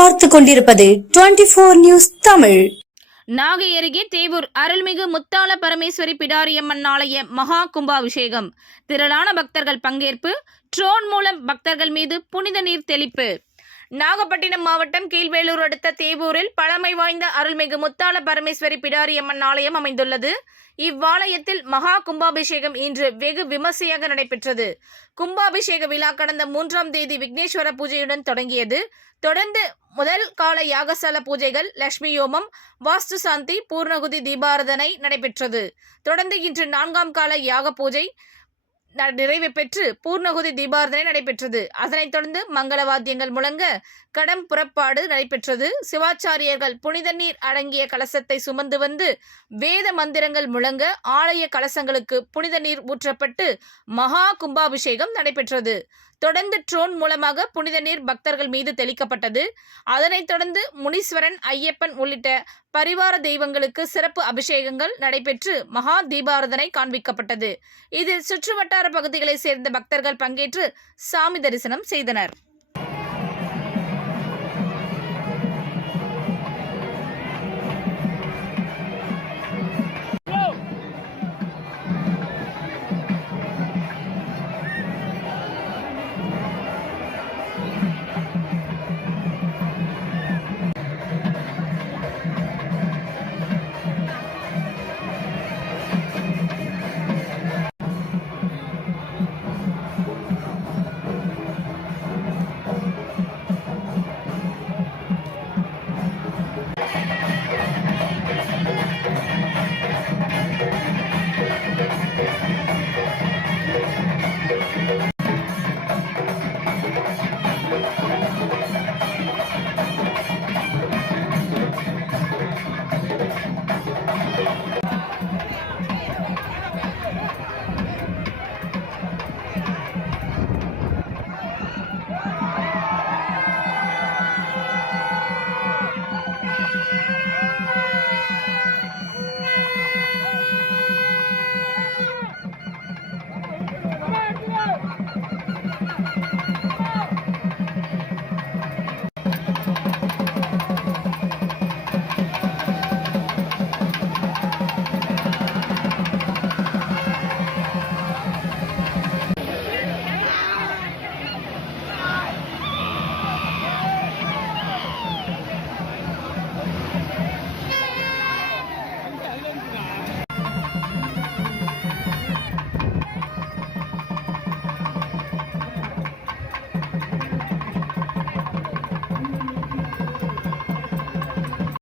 பார்த்து கொண்டிருப்பது 24 நியூஸ் தமிழ். நாகை அருகே தேவூர் அருள்மிகு முத்தாள பரமேஸ்வரி பிடாரியம்மன் ஆலய மகா கும்பாபிஷேகம். திரளான பக்தர்கள் பங்கேற்பு. ட்ரோன் மூலம் பக்தர்கள் மீது புனித நீர் தெளிப்பு. நாகப்பட்டினம் மாவட்டம் கீழ்வேலூர் அடுத்த தேவூரில் பழமை வாய்ந்த அருள்மிகு முத்தாள பரமேஸ்வரி பிடாரியம்மன் ஆலயம் அமைந்துள்ளது. இவ்வாலயத்தில் மகா கும்பாபிஷேகம் இன்று வெகு விமர்சையாக நடைபெற்றது. கும்பாபிஷேக விழா கடந்த 3ஆம் தேதி விக்னேஸ்வர பூஜையுடன் தொடங்கியது. தொடர்ந்து முதல் கால யாகசால பூஜைகள், லட்சுமி யோமம், வாஸ்து சாந்தி, பூர்ணகுதி தீபாராதனை நடைபெற்றது. தொடர்ந்து இன்று 4ஆம் கால யாக பூஜை நிறைவு பெற்று பூர்ணகுதி தீபாராதனை நடைபெற்றது. அதனைத் தொடர்ந்து மங்கள வாத்தியங்கள் முழங்க கடம் புறப்பாடு நடைபெற்றது. சிவாச்சாரியர்கள் புனித நீர் அடங்கிய கலசத்தை சுமந்து வந்து வேத மந்திரங்கள் முழங்க ஆலய கலசங்களுக்கு புனித நீர் ஊற்றப்பட்டு மகா கும்பாபிஷேகம் நடைபெற்றது. தொடர்ந்து ட்ரோன் மூலமாக புனித நீர் பக்தர்கள் மீது தெளிக்கப்பட்டது. அதனைத் தொடர்ந்து முனீஸ்வரன், ஐயப்பன் உள்ளிட்ட பரிவார தெய்வங்களுக்கு சிறப்பு அபிஷேகங்கள் நடைபெற்று மகா தீபாராதனை காண்பிக்கப்பட்டது. இதில் சுற்றுவட்டார பகுதிகளைச் சேர்ந்த பக்தர்கள் பங்கேற்று சாமி தரிசனம் செய்தனர்.